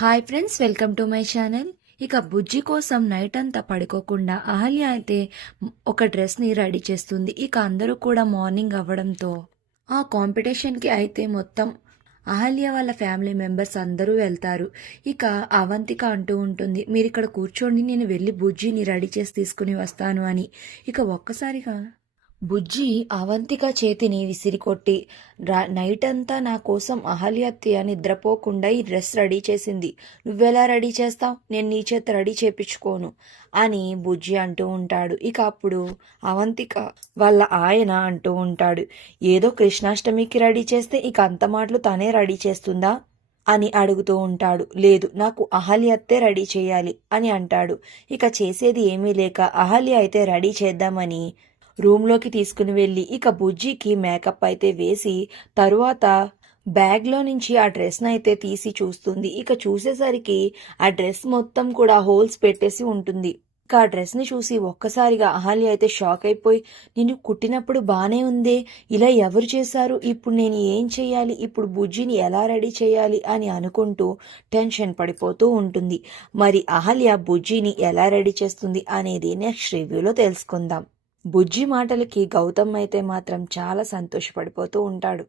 Hi friends welcome to my channel ఇక బుజ్జి కోసం night అంతా పడుకోకుండా అహల్య అయితే ఒక డ్రెస్ని రెడీ చేస్తుంది. ఇక అందరూ కూడా మార్నింగ్ అవ్వడంతో ఆ కాంపిటీషన్కి అయితే మొత్తం అహల్య వాళ్ళ ఫ్యామిలీ మెంబర్స్ అందరూ వెళ్తారు. ఇక అవంతిక అంటూ ఉంటుంది మీరు ఇక్కడ కూర్చోండి నేను వెళ్ళి బుజ్జిని రెడీ చేసి తీసుకుని వస్తాను అని. ఇక ఒక్కసారిగా బుజ్జి అవంతిక చేతిని విసిరికొట్టి రా నైట్ అంతా నా కోసం అహల్యత్య నిద్రపోకుండా ఈ డ్రెస్ రెడీ చేసింది. నువ్వెలా రెడీ చేస్తావు? నేను నీ చేత రెడీ చేపించుకోను అని బుజ్జి అంటూ ఉంటాడు. ఇక అప్పుడు అవంతిక వాళ్ళ ఆయన అంటూ ఉంటాడు. ఏదో కృష్ణాష్టమికి రెడీ చేస్తే ఇక అంత మాటలు తనే రెడీ చేస్తుందా? అని అడుగుతూ ఉంటాడు. లేదు నాకు అహల్యత్తే రెడీ చేయాలి అని అంటాడు. ఇక చేసేది ఏమీ లేక అహల్య అయితే రెడీ చేద్దామని రూమ్లోకి తీసుకుని వెళ్ళి ఇక బుజ్జికి మేకప్ అయితే వేసి తరువాత బ్యాగ్లో నుంచి ఆ డ్రెస్ను అయితే తీసి చూస్తుంది. ఇక చూసేసరికి ఆ డ్రెస్ మొత్తం కూడా హోల్స్ పెట్టేసి ఉంటుంది. ఇక ఆ డ్రెస్ని చూసి ఒక్కసారిగా అహల్య అయితే షాక్ అయిపోయి నేను కుట్టినప్పుడు బానే ఉందే ఇలా ఎవరు చేశారు? ఇప్పుడు నేను ఏం చేయాలి? ఇప్పుడు బుజ్జిని ఎలా రెడీ చేయాలి? అని అనుకుంటూ టెన్షన్ పడిపోతూ ఉంటుంది. మరి అహల్య బుజ్జిని ఎలా రెడీ చేస్తుంది అనేది నెక్స్ట్ రివ్యూలో తెలుసుకుందాం. బుజ్జి మాటలకి గౌతమ్ అయితే మాత్రం చాలా సంతోషపడిపోతూ ఉంటాడు.